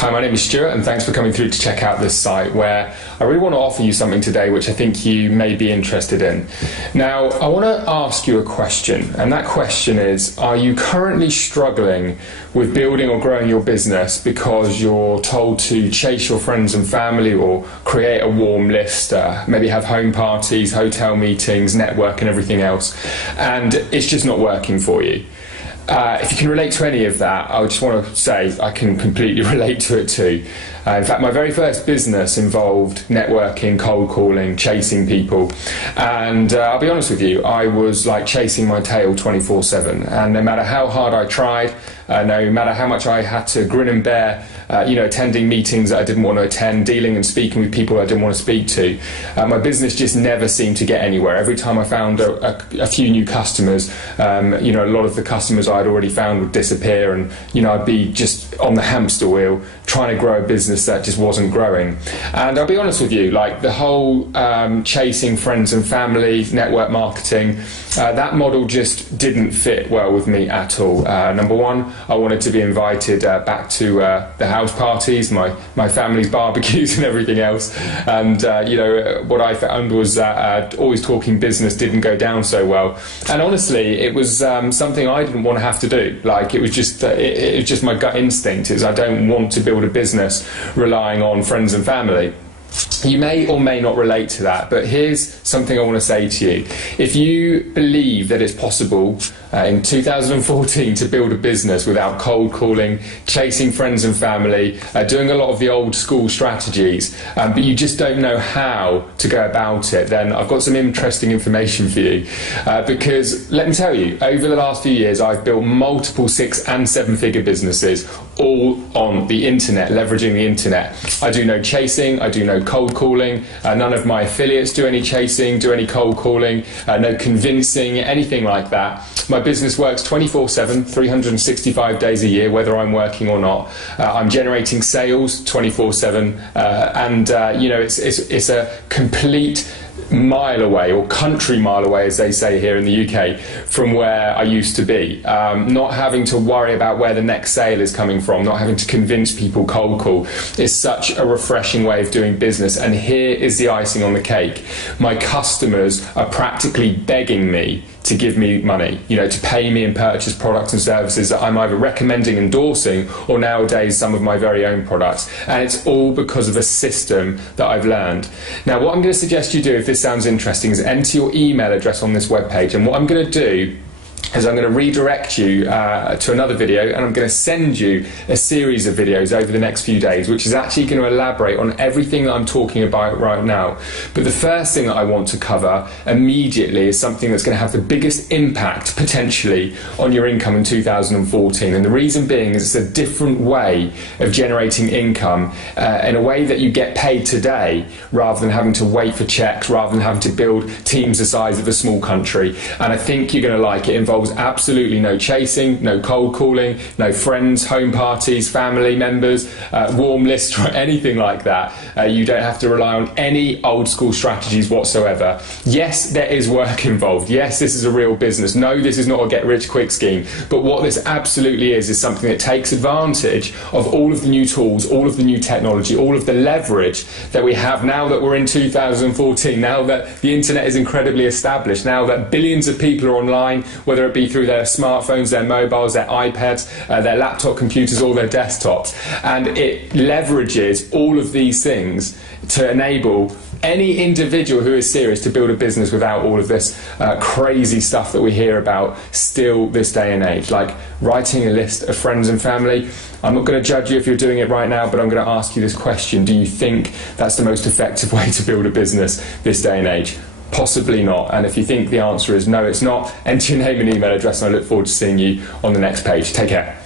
Hi, my name is Stuart, and thanks for coming through to check out this site where I really want to offer you something today which I think you may be interested in. Now, I want to ask you a question, and that question is, are you currently struggling with building or growing your business because you're told to chase your friends and family or create a warm list, maybe have home parties, hotel meetings, network and everything else, and it's just not working for you? If you can relate to any of that, I just want to say I can completely relate to it too. In fact, my very first business involved networking, cold calling, chasing people, and I'll be honest with you, I was like chasing my tail 24/7, and no matter how hard I tried, no matter how much I had to grin and bear, attending meetings that I didn't want to attend, dealing and speaking with people I didn't want to speak to, my business just never seemed to get anywhere. Every time I found a few new customers, a lot of the customers I'd already found would disappear, and I'd be just on the hamster wheel trying to grow a business that just wasn't growing. And I'll be honest with you, like the whole chasing friends and family, network marketing, that model just didn't fit well with me at all. Number one, I wanted to be invited back to the house parties, my family's barbecues and everything else, and what I found was that always talking business didn't go down so well, and honestly it was something I didn't want to have to do. Like it was just my gut instinct is I don't want to build a business relying on friends and family. You may or may not relate to that, but here's something I want to say to you. If you believe that it's possible in 2014 to build a business without cold calling, chasing friends and family, doing a lot of the old school strategies, but you just don't know how to go about it, then I've got some interesting information for you. Because let me tell you, over the last few years I've built multiple 6- and 7-figure businesses, all on the internet, leveraging the internet. I do no chasing, I do no cold calling, none of my affiliates do any chasing, do any cold calling, no convincing, anything like that. My business works 24/7, 365 days a year, whether I'm working or not. I'm generating sales 24/7, and it's a complete mile away, or country mile away as they say here in the UK, from where I used to be. Not having to worry about where the next sale is coming from, not having to convince people cold call is such a refreshing way of doing business. And here is the icing on the cake. My customers are practically begging me to give me money, to pay me and purchase products and services that I'm either recommending, endorsing, or nowadays some of my very own products. And it's all because of a system that I've learned. Now, what I'm going to suggest you do, if this sounds interesting, is enter your email address on this webpage. And what I'm going to do is I'm going to redirect you to another video, and I'm going to send you a series of videos over the next few days, which is actually going to elaborate on everything that I'm talking about right now. But the first thing that I want to cover immediately is something that's going to have the biggest impact potentially on your income in 2014, and the reason being is it's a different way of generating income in a way that you get paid today rather than having to wait for checks, rather than having to build teams the size of a small country. And I think you're going to like it. It involves absolutely no chasing, no cold calling, no friends, home parties, family members, warm lists, or anything like that. You don't have to rely on any old school strategies whatsoever. Yes, there is work involved. Yes, this is a real business. No, this is not a get rich quick scheme. But what this absolutely is something that takes advantage of all of the new tools, all of the new technology, all of the leverage that we have now that we're in 2014, now that the internet is incredibly established, now that billions of people are online, whether it be through their smartphones, their mobiles, their iPads, their laptop computers, or their desktops. And it leverages all of these things to enable any individual who is serious to build a business without all of this crazy stuff that we hear about still this day and age, like writing a list of friends and family. I'm not going to judge you if you're doing it right now, but I'm going to ask you this question. Do you think that's the most effective way to build a business this day and age? Possibly not. And if you think the answer is no, it's not, enter your name and email address, and I look forward to seeing you on the next page. Take care.